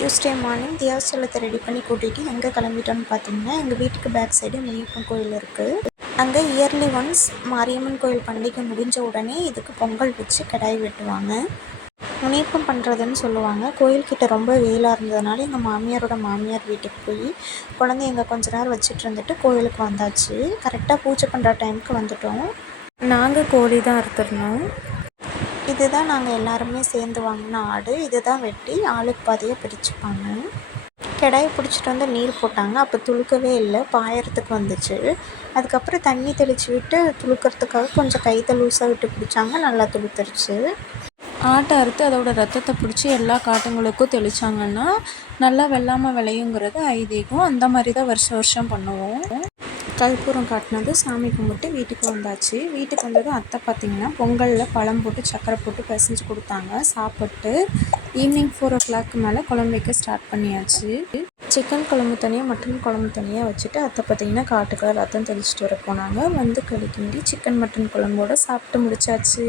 Tuesday morning தியாசலத்தை ready பண்ணி கூட்டிகிட்டு எங்கே கிளம்பிட்டோன்னு பார்த்தீங்கன்னா, எங்கள் வீட்டுக்கு பேக் சைடு முனியப்பன் கோயில் இருக்குது. அங்கே இயர்லி ஒன்ஸ் மாரியம்மன் கோயில் பண்டிகை முடிஞ்ச உடனே இதுக்கு பொங்கல் வச்சு கிடாய் வெட்டுவாங்க. முனியப்பம் பண்ணுறதுன்னு சொல்லுவாங்க. கோயில்கிட்ட ரொம்ப வெயிலாக இருந்ததுனால எங்கள் மாமியாரோட மாமியார் வீட்டுக்கு போய் குழந்தைங்க கொஞ்ச நேரம் வச்சுட்டு இருந்துட்டு கோயிலுக்கு வந்தாச்சு. கரெக்டாக பூஜை பண்ணுற டைமுக்கு வந்துட்டோம். நாங்கள் கோழி தான் அறுத்துருந்தோம். இதுதான் நாங்கள் எல்லாருமே சேர்ந்து வாங்கின ஆடு. இதுதான் வெட்டி ஆளுக்கு பாதியாக பிரிச்சுப்பாங்க. கிடாயை பிடிச்சிட்டு வந்து நீர் போட்டாங்க. அப்போ துளுக்கவே இல்லை, பாயறதுக்கு வந்துச்சு. அதுக்கப்புறம் தண்ணி தெளித்து விட்டு துளுக்கிறதுக்காக கொஞ்சம் கைத்தை லூஸாக விட்டு பிடிச்சாங்க. நல்லா துளுத்துருச்சு. ஆட்டை அறுத்து அதோட ரத்தத்தை பிடிச்சி எல்லா காட்டுங்களுக்கும் தெளித்தாங்கன்னா நல்லா வெள்ளாமல் விளையுங்கிறது ஐதீகம். அந்த மாதிரி தான் வருஷம் பண்ணுவோம். கற்பூரம் காட்டினது சாமி கும்பிட்டு வீட்டுக்கு வந்தாச்சு. வீட்டுக்கு வந்ததும் அத்தை பார்த்திங்கன்னா பொங்கலில் பழம் போட்டு சக்கரை போட்டு பிசைஞ்சு கொடுத்தாங்க. சாப்பிட்டு ஈவினிங் 4 o'clock மேலே குழம்பு வைக்க ஸ்டார்ட் பண்ணியாச்சு. சிக்கன் குழம்பு தனியாக, மட்டன் குழம்பு தனியாக வச்சுட்டு அத்தை பார்த்திங்கன்னா காட்டுக்குள்ள ரத்தம் தெளிச்சிட்டு வர போனாங்க. வந்து கழுக்கிண்டி சிக்கன் மட்டன் குழம்போடு சாப்பிட்டு முடிச்சாச்சு.